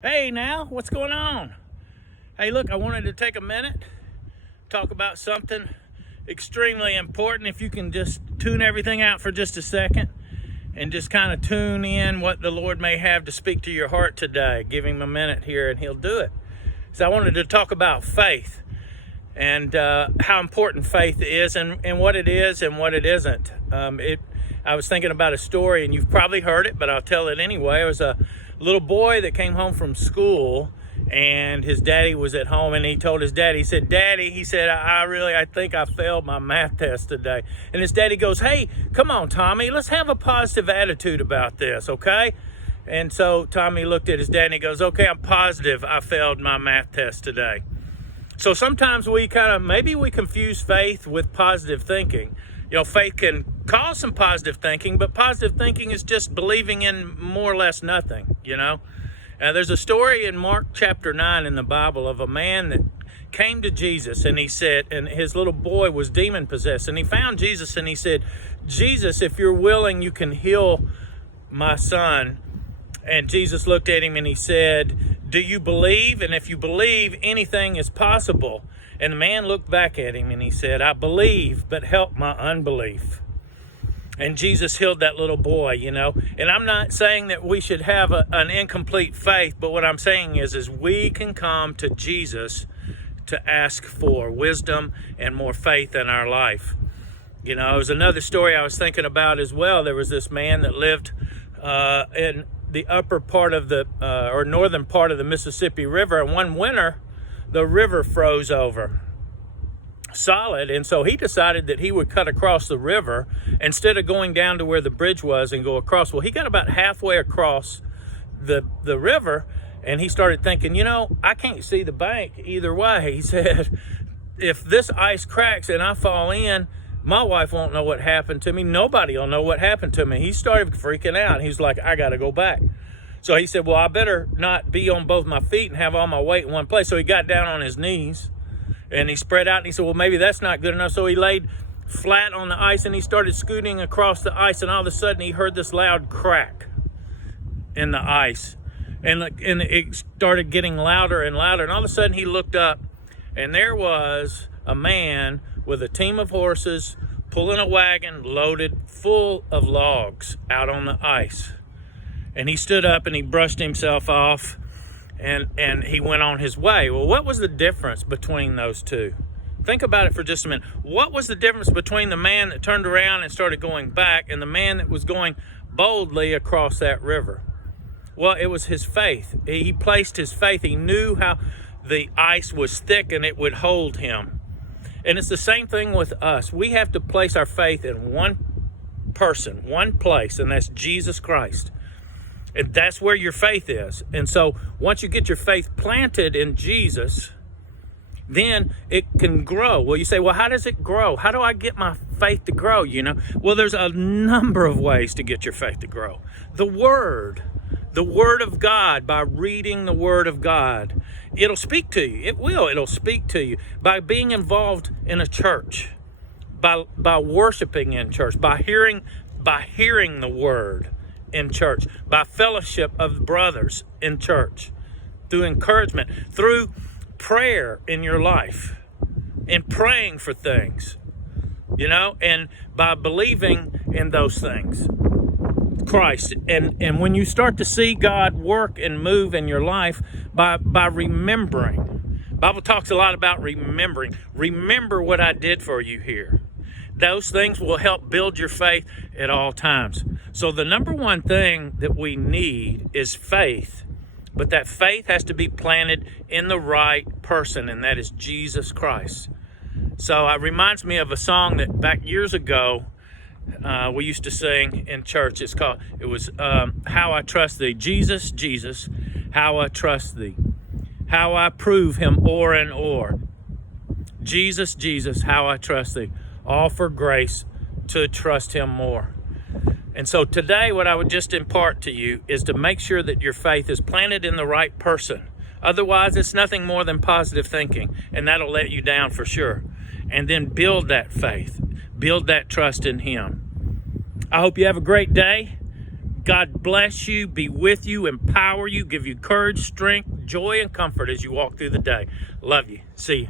Hey now, what's going on? Hey look, I wanted to take a minute, talk about something extremely important. If you can just tune everything out for just a second and just kind of tune in what the Lord may have to speak to your heart today. Give him a minute here and he'll do it. So I wanted to talk about faith and how important faith is and what it is and what it isn't. I was thinking about a story, and you've probably heard it, but I'll tell it anyway. It was a little boy that came home from school, and his daddy was at home, and he told his daddy, he said, "Daddy," he said, I think I failed my math test today." And his daddy goes, "Hey, come on, Tommy, let's have a positive attitude about this, okay?" And so Tommy looked at his dad, and he goes, "Okay, I'm positive I failed my math test today." So sometimes maybe we confuse faith with positive thinking. You know, faith can cause some positive thinking, but positive thinking is just believing in more or less nothing, you know. There's a story in Mark chapter 9 in the Bible of a man that came to Jesus, and he said, and his little boy was demon possessed, and he found Jesus, and he said, "Jesus, if you're willing, you can heal my son." And Jesus looked at him and he said, "Do you believe? And if you believe, anything is possible." And the man looked back at him and he said, "I believe, but help my unbelief." And Jesus healed that little boy, you know. And I'm not saying that we should have an incomplete faith, but what I'm saying is we can come to Jesus to ask for wisdom and more faith in our life. You know, there's another story I was thinking about as well. There was this man that lived in the upper part of or northern part of the Mississippi River, and one winter the river froze over solid, and so he decided that he would cut across the river instead of going down to where the bridge was and go across. Well, he got about halfway across the river, and he started thinking, you know, I can't see the bank either way. He said, if this ice cracks and I fall in, my wife won't know what happened to me. Nobody will know what happened to me. He started freaking out. He's like, I got to go back. So he said, well, I better not be on both my feet and have all my weight in one place. So he got down on his knees and he spread out, and he said, well, maybe that's not good enough. So he laid flat on the ice and he started scooting across the ice, and all of a sudden he heard this loud crack in the ice. And it started getting louder and louder. And all of a sudden he looked up, and there was a man with a team of horses pulling a wagon loaded full of logs out on the ice. And he stood up and he brushed himself off, and he went on his way. Well, what was the difference between those two? Think about it for just a minute. What was the difference between the man that turned around and started going back and the man that was going boldly across that river? Well, it was his faith. He placed his faith. He knew how the ice was thick and it would hold him. And it's the same thing with us. We have to place our faith in one person, one place, and that's Jesus Christ. And that's where your faith is. And so once you get your faith planted in Jesus, then it can grow. Well, you say, well, how does it grow? How do I get my faith to grow, you know? Well, there's a number of ways to get your faith to grow. The Word of God, by reading the Word of God, it'll speak to you. It'll speak to you. By being involved in a church, by worshiping in church, by hearing the Word in church, by fellowship of brothers in church, through encouragement, through prayer in your life, and praying for things, you know, and by believing in those things, Christ. And when you start to see God work and move in your life by remembering, Bible talks a lot about remembering. Remember what I did for you here. Those things will help build your faith at all times. So the number one thing that we need is faith, but that faith has to be planted in the right person, and that is Jesus Christ. So it reminds me of a song that back years ago we used to sing in church. It was How I Trust Thee. Jesus, Jesus, how I trust Thee. How I prove Him o'er and o'er. Jesus, Jesus, how I trust Thee. All for grace to trust Him more. And so today, what I would just impart to you is to make sure that your faith is planted in the right person. Otherwise, it's nothing more than positive thinking, and that'll let you down for sure. And then build that faith, build that trust in Him. I hope you have a great day. God bless you, be with you, empower you, give you courage, strength, joy, and comfort as you walk through the day. Love you. See you.